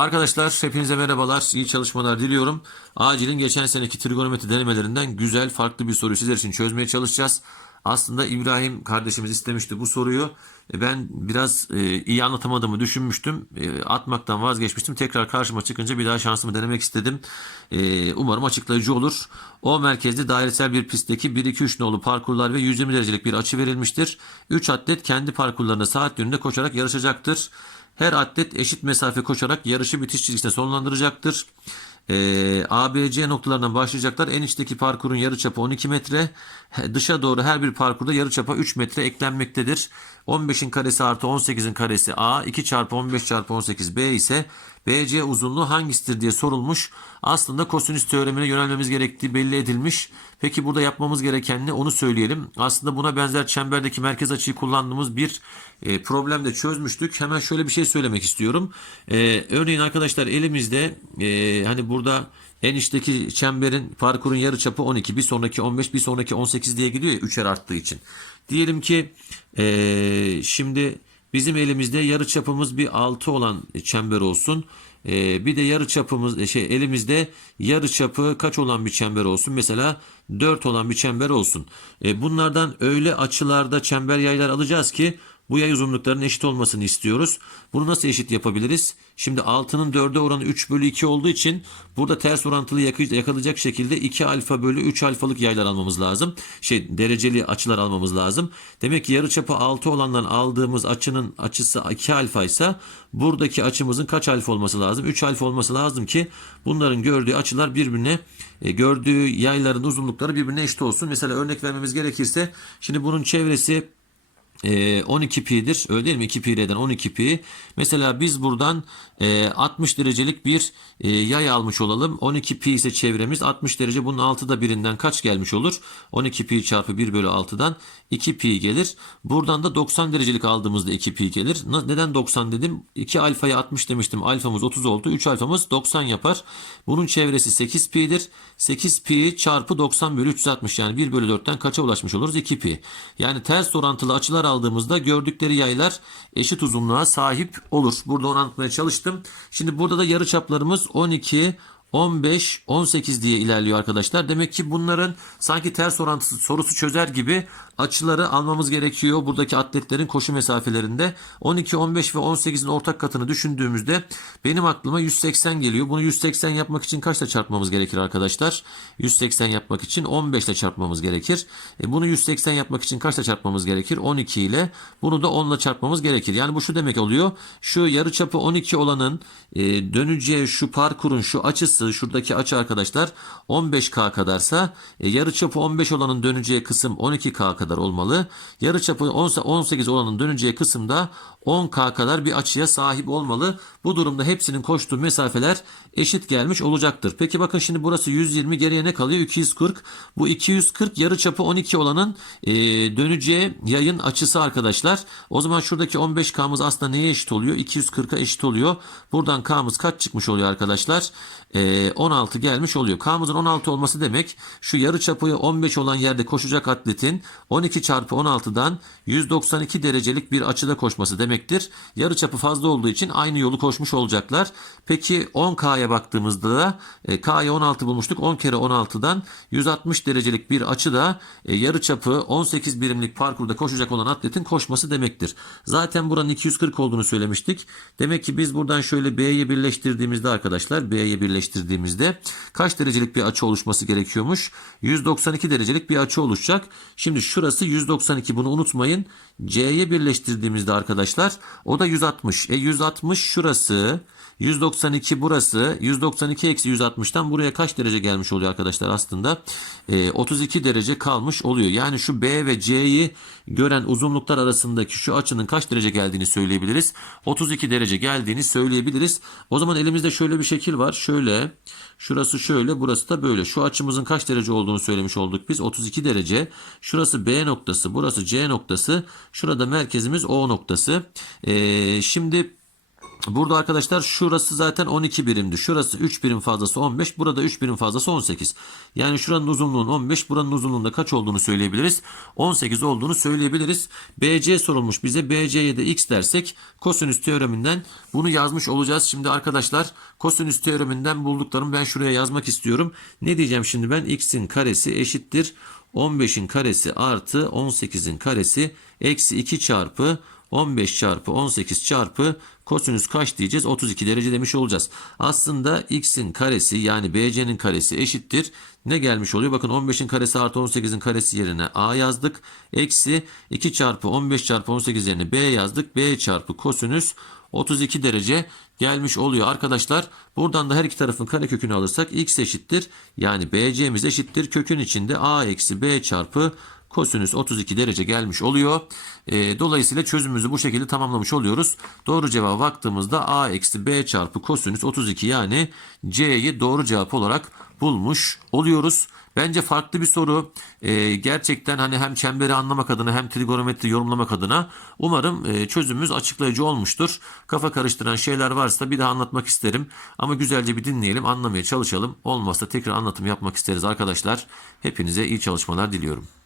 Arkadaşlar hepinize merhabalar, iyi çalışmalar diliyorum. Acilin geçen seneki trigonometri denemelerinden güzel, farklı bir soruyu sizler için çözmeye çalışacağız. Aslında İbrahim kardeşimiz istemişti bu soruyu. E, Ben biraz e, iyi anlatamadığımı düşünmüştüm. E, atmaktan vazgeçmiştim. Tekrar karşıma çıkınca bir daha şansımı denemek istedim. Umarım açıklayıcı olur. O merkezli dairesel bir pistteki 1-2-3 nolu parkurlar ve 120 derecelik bir açı verilmiştir. 3 atlet kendi parkurlarında saat yönünde koşarak yarışacaktır. Her atlet eşit mesafe koşarak yarışı bitiş çizgisinde sonlandıracaktır. Ee, ABC noktalarından başlayacaklar. En içteki parkurun yarıçapı 12 metre. Dışa doğru her bir parkurda yarıçapa 3 metre eklenmektedir. 15'in karesi artı 18'in karesi A. 2 çarpı 15 çarpı 18 B ise BC uzunluğu hangisidir diye sorulmuş. Aslında kosinüs teoremine yönelmemiz gerektiği belli edilmiş. Peki burada yapmamız gereken ne onu söyleyelim. Aslında buna benzer çemberdeki merkez açıyı kullandığımız bir e, problemde çözmüştük. Hemen şöyle bir şey söylemek istiyorum. E, örneğin arkadaşlar elimizde e, hani burada en içteki çemberin parkurun yarıçapı 12, bir sonraki 15, bir sonraki 18 diye gidiyor ya üçer arttığı için. Diyelim ki e, şimdi bizim elimizde yarıçapımız bir 6 olan çember olsun. E, bir de yarıçapımız e, şey elimizde yarıçapı kaç olan bir çember olsun. Mesela 4 olan bir çember olsun. E, bunlardan öyle açılarda çember yaylar alacağız ki bu yay uzunluklarının eşit olmasını istiyoruz. Bunu nasıl eşit yapabiliriz? Şimdi 6'nın 4'e oranı 3 bölü 2 olduğu için burada ters orantılı yakalayacak şekilde 2 alfa bölü 3 alfalık yaylar almamız lazım. Şey dereceli açılar almamız lazım. Demek ki yarıçapı 6 olandan aldığımız açının açısı 2 alfa ise buradaki açımızın kaç alfa olması lazım? 3 alfa olması lazım ki bunların gördüğü açılar birbirine e, gördüğü yayların uzunlukları birbirine eşit olsun. Mesela örnek vermemiz gerekirse şimdi bunun çevresi 12 pi'dir. Öyle değil mi? 2 pi r'den 12 pi. Mesela biz buradan e, 60 derecelik bir e, yay almış olalım. 12 pi ise çevremiz 60 derece. Bunun altı da birinden kaç gelmiş olur? 12 pi çarpı 1 bölü 6'dan 2 pi gelir. Buradan da 90 derecelik aldığımızda 2 pi gelir. Neden 90 dedim? 2 alfaya 60 demiştim. Alfamız 30 oldu. 3 alfamız 90 yapar. Bunun çevresi 8 pi'dir. 8 pi çarpı 90 bölü 360 yani 1 bölü 4'ten kaça ulaşmış oluruz? 2 pi. Yani ters orantılı açılar aldığımızda gördükleri yaylar eşit uzunluğa sahip olur. Burada onu anlatmaya çalıştım. Şimdi burada da yarı çaplarımız 12, 15, 18 diye ilerliyor arkadaşlar. Demek ki bunların sanki ters orantısı sorusu çözer gibi açıları almamız gerekiyor. Buradaki atletlerin koşu mesafelerinde 12, 15 ve 18'in ortak katını düşündüğümüzde benim aklıma 180 geliyor. Bunu 180 yapmak için kaçla çarpmamız gerekir arkadaşlar? 180 yapmak için 15 ile çarpmamız gerekir. E bunu 180 yapmak için kaçla çarpmamız gerekir? 12 ile. Bunu da 10 ile çarpmamız gerekir. Yani bu şu demek oluyor. Şu yarıçapı 12 olanın e, döneceği şu parkurun şu açısı şuradaki açı arkadaşlar 15K kadarsa e, yarıçapı 15 olanın döneceği kısım 12K kadar olmalı. Yarıçapı 10 18 olanın döneceği kısım da 10K kadar bir açıya sahip olmalı. Bu durumda hepsinin koştuğu mesafeler eşit gelmiş olacaktır. Peki bakın şimdi burası 120 geriye ne kalıyor? 240. Bu 240 yarıçapı 12 olanın e, döneceği yayın açısı arkadaşlar. O zaman şuradaki 15K'mız aslında neye eşit oluyor? 240'a eşit oluyor. Buradan K'mız kaç çıkmış oluyor arkadaşlar? E, 16 gelmiş oluyor. K'mızın 16 olması demek şu yarıçapı 15 olan yerde koşacak atletin 12 çarpı 16'dan 192 derecelik bir açıda koşması demektir. Yarıçapı fazla olduğu için aynı yolu koşmuş olacaklar. Peki 10K'ya baktığımızda da e, K'ya 16 bulmuştuk. 10 kere 16'dan 160 derecelik bir açıda e, yarıçapı 18 birimlik parkurda koşacak olan atletin koşması demektir. Zaten buranın 240 olduğunu söylemiştik. Demek ki biz buradan şöyle B'ye birleştirdiğimizde arkadaşlar B'ye birleştirdiğimizde kaç derecelik bir açı oluşması gerekiyormuş? 192 derecelik bir açı oluşacak. Şimdi şurası 192 bunu unutmayın. C'ye birleştirdiğimizde arkadaşlar o da 160. E 160 şurası 192 burası 192 eksi 160'tan buraya kaç derece gelmiş oluyor arkadaşlar aslında E, 32 derece kalmış oluyor. Yani şu B ve C'yi gören uzunluklar arasındaki şu açının kaç derece geldiğini söyleyebiliriz. 32 derece geldiğini söyleyebiliriz. O zaman elimizde şöyle bir şekil var. Şöyle şurası şöyle burası da böyle. Şu açımızın kaç derece olduğunu söylemiş olduk biz. 32 derece. Şurası B noktası burası C noktası. Şurada merkezimiz O noktası. E, şimdi Burada arkadaşlar şurası zaten 12 birimdi. Şurası 3 birim fazlası 15. Burada 3 birim fazlası 18. Yani şuranın uzunluğunun 15. Buranın uzunluğunda kaç olduğunu söyleyebiliriz? 18 olduğunu söyleyebiliriz. BC sorulmuş bize. BC'ye de x dersek kosinüs teoreminden bunu yazmış olacağız. Şimdi arkadaşlar kosinüs teoreminden bulduklarımı ben şuraya yazmak istiyorum. Ne diyeceğim şimdi ben? x'in karesi eşittir. 15'in karesi artı 18'in karesi eksi 2 çarpı 15 çarpı 18 çarpı kosinüs kaç diyeceğiz? 32 derece demiş olacağız. Aslında x'in karesi yani bc'nin karesi eşittir. Ne gelmiş oluyor? Bakın 15'in karesi artı 18'in karesi yerine a yazdık. Eksi 2 çarpı 15 çarpı 18 yerine b yazdık. b çarpı kosinüs 32 derece gelmiş oluyor arkadaşlar. Buradan da her iki tarafın karekökünü alırsak x eşittir. Yani bc'miz eşittir. Kökün içinde a eksi b çarpı kosinüs 32 derece gelmiş oluyor. E, dolayısıyla çözümümüzü bu şekilde tamamlamış oluyoruz. Doğru cevaba baktığımızda a eksi b çarpı kosinüs 32 yani c'yi doğru cevap olarak bulmuş oluyoruz. Bence farklı bir soru. E, gerçekten hani hem çemberi anlamak adına hem trigonometri yorumlamak adına umarım e, çözümümüz açıklayıcı olmuştur. Kafa karıştıran şeyler varsa bir daha anlatmak isterim. Ama güzelce bir dinleyelim, anlamaya çalışalım. Olmazsa tekrar anlatım yapmak isteriz arkadaşlar. Hepinize iyi çalışmalar diliyorum.